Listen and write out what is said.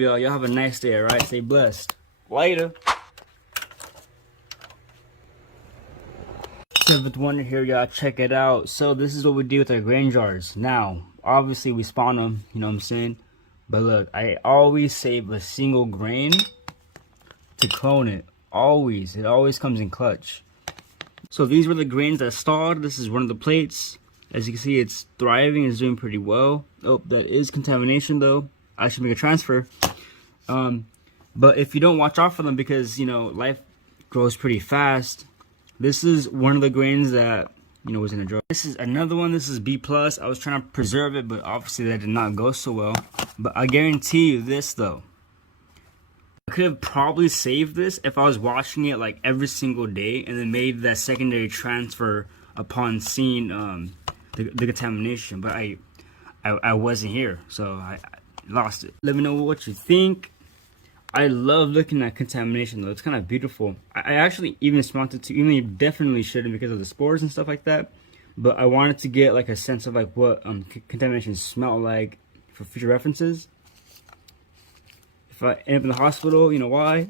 Y'all have a nice day, alright? Stay blessed. Later. Seventh wonder here, y'all. Check it out. So this is what we do with our grain jars. Now, obviously we spawn them, you know what I'm saying? But look, I always save a single grain to clone it. Always. It always comes in clutch. So these were the grains that stalled. This is one of the plates. As you can see, it's thriving. It's doing pretty well. Oh, that is contamination though. I should make a transfer. But if you don't watch out for them, because you know life grows pretty fast, this is one of the grains that was in a jar. This is another one. This is B+. I was trying to preserve it, but obviously that did not go so well. But I guarantee you this though, I could have probably saved this if I was watching it like every single day and then made that secondary transfer upon seeing the contamination. But I wasn't here, so I lost it. Let me know what you think. I love looking at contamination though. It's kind of beautiful. I actually even smelt it too. Even definitely shouldn't because of the spores and stuff like that. But I wanted to get like a sense of like what contamination smell like for future references. If I end up in the hospital, you know why?